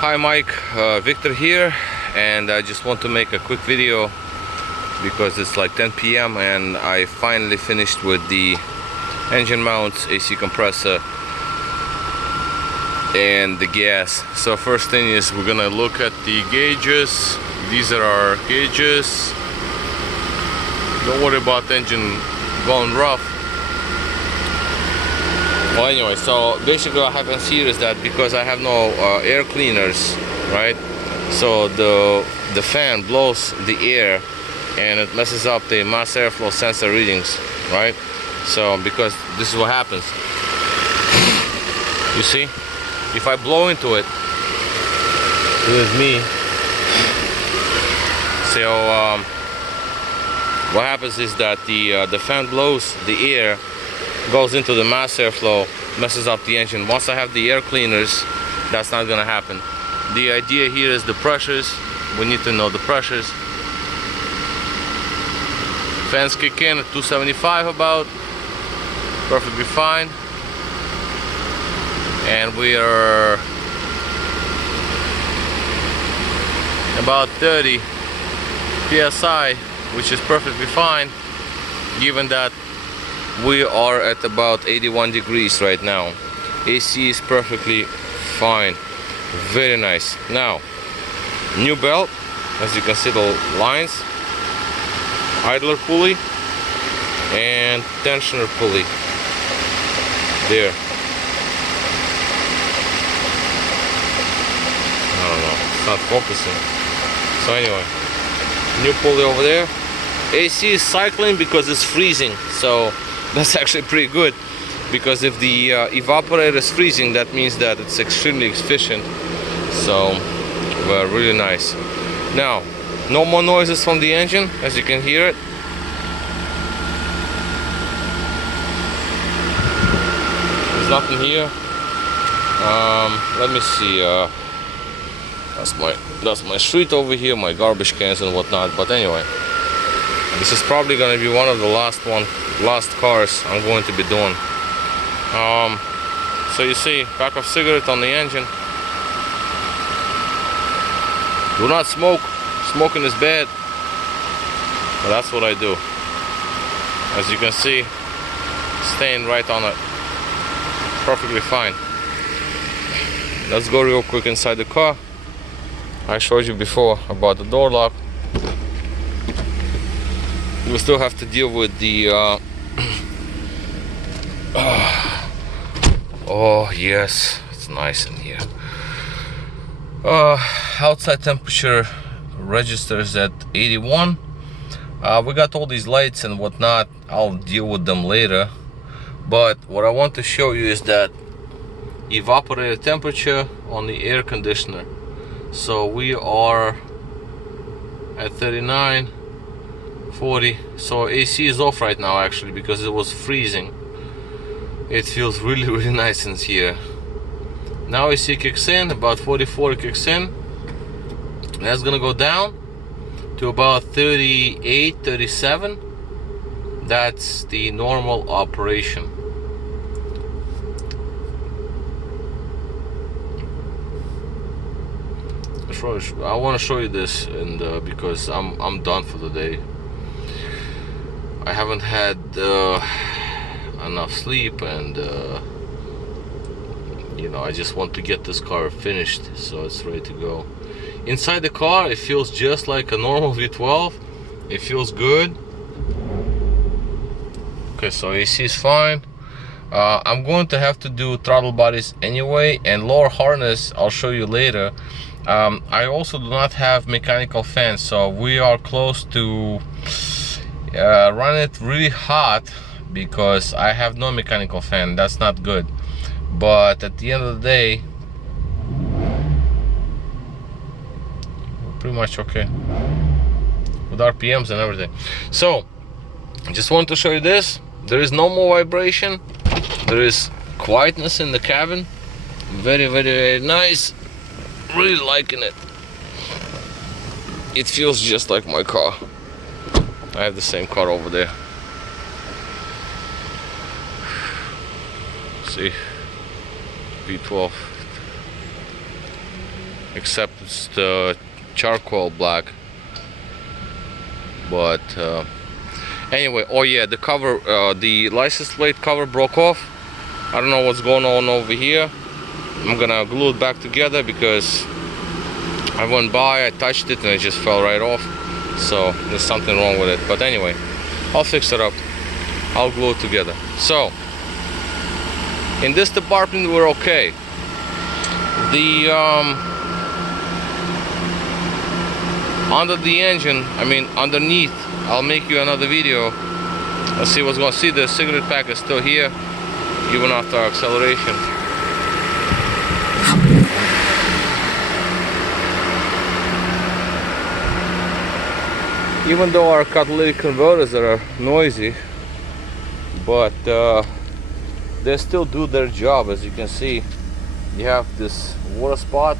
Hi Mike, Victor here, and I just want to make a quick video because it's like 10 p.m. and I finally finished with the engine mounts, AC compressor and the gas. So first thing is we're gonna look at the gauges. These are our gauges. Don't worry about the engine going rough. Well, anyway, so basically what happens here is that because I have no air cleaners, right? So the fan blows the air and it messes up the mass airflow sensor readings, right? So because this is what happens. You see, if I blow into it, this is me. So what happens is that the fan blows the air, goes into the mass airflow, messes up the engine. Once I have the air cleaners, that's not gonna happen. The idea here is the pressures. We need to know the pressures. Fans kick in at 275 about, perfectly fine. And we are about 30 psi, which is perfectly fine, given that we are at about 81 degrees right now. AC is perfectly fine, very nice. Now, new belt, as you can see the lines, idler pulley and tensioner pulley there. I don't know, it's not focusing. So anyway, new pulley over there. AC is cycling because it's freezing, so that's actually pretty good, because if the evaporator is freezing, that means that it's extremely efficient. So well, really nice. Now, no more noises from the engine, as you can hear it. There's nothing here. Let me see. That's my street over here, my garbage cans and whatnot. But anyway, this is probably gonna be one of the last cars I'm going to be doing. So you see, pack of cigarette on the engine. Do not smoke. Smoking is bad, but that's what I do. As you can see, staying right on it, perfectly fine. Let's go real quick inside the car. I showed you before about the door lock. We still have to deal with the oh yes, it's nice in here. Outside temperature registers at 81. We got all these lights and whatnot. I'll deal with them later, but what I want to show you is that evaporator temperature on the air conditioner. So we are at 39, 40. So AC is off right now actually because it was freezing. It feels really nice in here. Now AC kicks in, about 44 kicks in. That's gonna go down to about 38, 37. That's the normal operation. I want to show you this, and because I'm done for the day. I haven't had enough sleep, and you know, I just want to get this car finished so it's ready to go. Inside the car, it feels just like a normal V12. It feels good. Okay, so AC is fine. I'm going to have to do throttle bodies anyway, and lower harness I'll show you later. I also do not have mechanical fans, so we are close to run it really hot because I have no mechanical fan. That's not good, but at the end of the day, we're pretty much okay with RPMs and everything. So just want to show you this. There is no more vibration. There is quietness in the cabin. Very nice. Really liking it. It feels just like my car. I have the same car over there. See, V12 except it's the charcoal black. But anyway, oh yeah, the cover, the license plate cover broke off. I don't know what's going on over here. I'm gonna glue it back together because I went by, I touched it, and it just fell right off. So there's something wrong with it. But anyway, I'll fix it up. I'll glue it together. So in this department we're okay. The under the engine, I mean underneath, I'll make you another video. Let's see what's going on. See, the cigarette pack is still here even after our acceleration. Even though our catalytic converters are noisy, but they still do their job. As you can see, you have this water spot,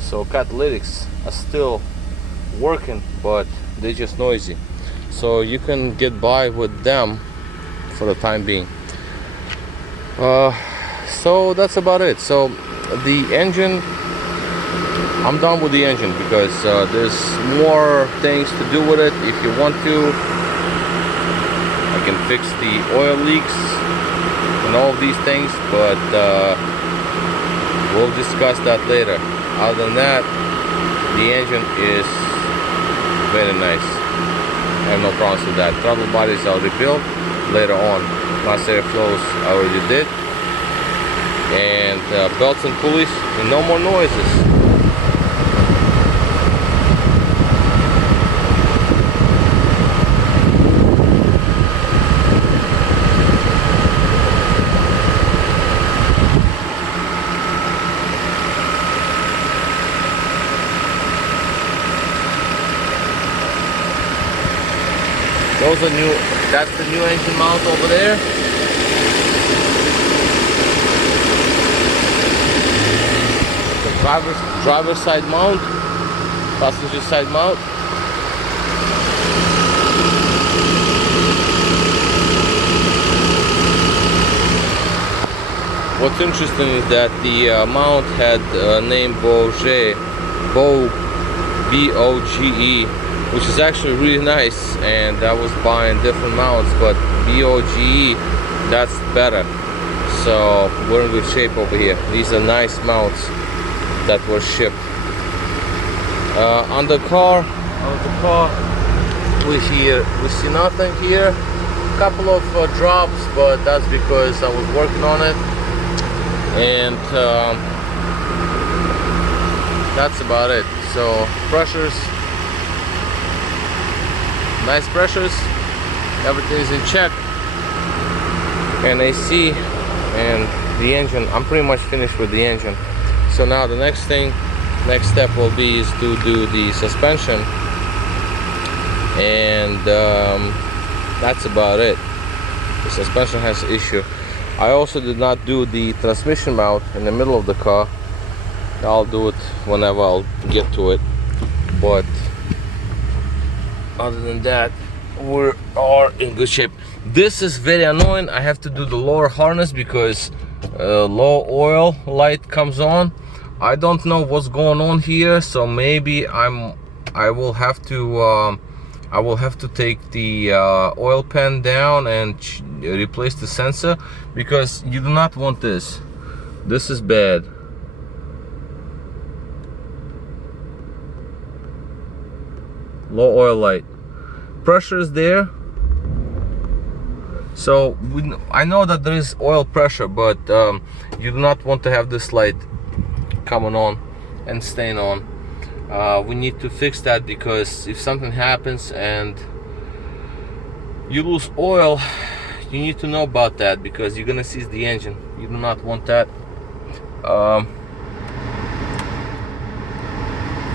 so catalytics are still working, but they're just noisy. So you can get by with them for the time being. So that's about it. So the engine, I'm done with the engine because there's more things to do with it. If you want to, I can fix the oil leaks and all of these things, but we'll discuss that later. Other than that, the engine is very nice. I have no problems with that. Throttle bodies I'll rebuild later on. Mass airflows I already did. And belts and pulleys, and no more noises. Those are new. That's the new engine mount over there. The driver's side mount, passenger side mount. What's interesting is that the mount had name Boge, B-O-G-E, which is actually really nice, and I was buying different mounts, but B-O-G-E, that's better. So we're in good shape over here. These are nice mounts that were shipped. On the car, we see nothing here. A couple of drops, but that's because I was working on it, and that's about it. So pressures, nice pressures, everything is in check, and AC and the engine. I'm pretty much finished with the engine. So now the next step will be is to do the suspension, and that's about it. The suspension has an issue. I also did not do the transmission mount in the middle of the car. I'll do it whenever I'll get to it, but other than that, we are in good shape. This is very annoying. I have to do the lower harness because low oil light comes on. I don't know what's going on here, so maybe I will have to take the oil pan down and replace the sensor, because you do not want this. This is bad. Low oil light. Pressure is there. So I know that there is oil pressure, but you do not want to have this light coming on and staying on. We need to fix that, because if something happens and you lose oil, you need to know about that, because you're gonna seize the engine. You do not want that.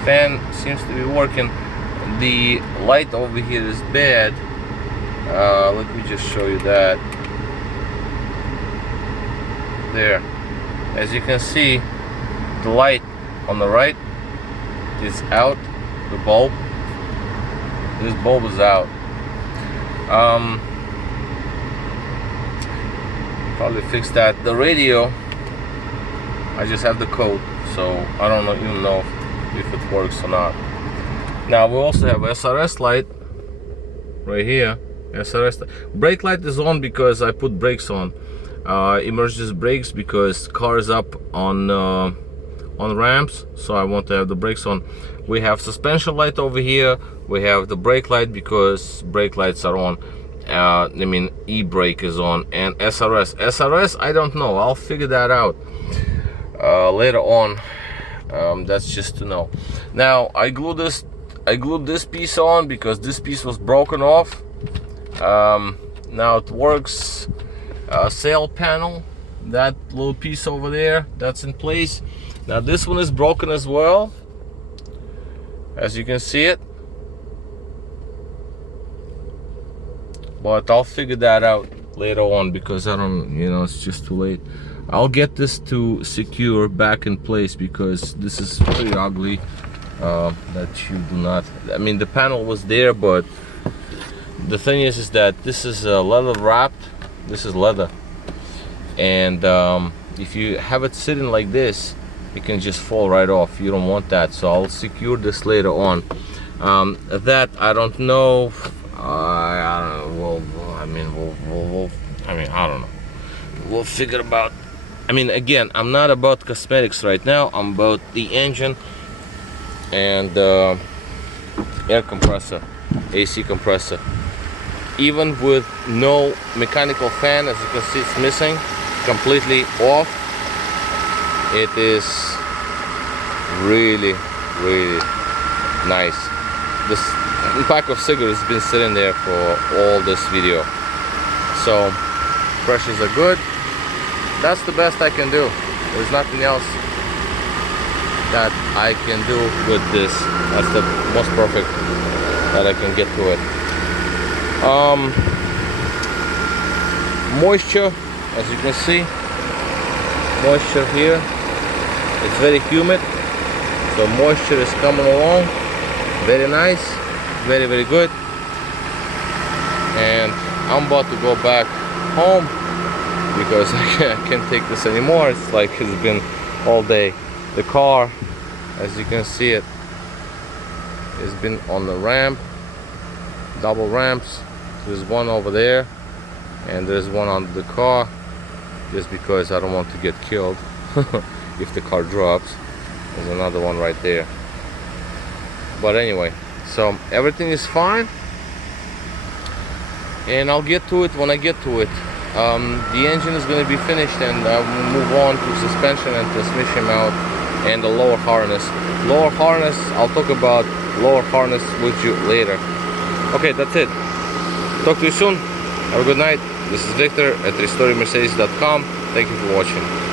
Fan seems to be working. The light over here is bad. Let me just show you that. There, as you can see, the light on the right is out. The bulb, this bulb is out. Probably fix that. The radio, I just have the code, so I don't even know if it works or not. Now we also have SRS light right here. SRS brake light is on because I put brakes on. Emergency brakes because car is up on ramps, so I want to have the brakes on. We have suspension light over here. We have the brake light because brake lights are on. I mean, e-brake is on. And SRS, I don't know, I'll figure that out later on. That's just to know. Now I glued this piece on because this piece was broken off. Now it works. Sail panel, that little piece over there, that's in place. Now this one is broken as well, as you can see it, but I'll figure that out later on because I don't, it's just too late. I'll get this to secure back in place because this is pretty ugly. That you do not, I mean, the panel was there, but the thing is that this is leather wrapped. This is leather, and if you have it sitting like this, it can just fall right off. You don't want that, so I'll secure this later on. That I don't know. I don't know. I don't know. We'll figure about. I mean, again, I'm not about cosmetics right now. I'm about the engine and air compressor, AC compressor. Even with no mechanical fan, as you can see, it's missing, completely off. It is really nice. This pack of cigarettes has been sitting there for all this video, so pressures are good. That's the best I can do. There's nothing else that I can do with this. That's the most perfect that I can get to it. Moisture, as you can see, moisture here. It's very humid, so moisture is coming along. Very nice, very good. And I'm about to go back home because I can't take this anymore. It's like it's been all day. The car, as you can see it, has been on the ramp, double ramps. There's one over there and there's one on the car, just because I don't want to get killed if the car drops. There's another one right there. But anyway, so everything is fine, and I'll get to it when I get to it. The engine is going to be finished, and I will move on to suspension and transmission mount and the lower harness. Lower harness, I'll talk about lower harness with you later. Okay, that's it. Talk to you soon. Have a good night. This is Victor at RestoreMercedes.com. Thank you for watching.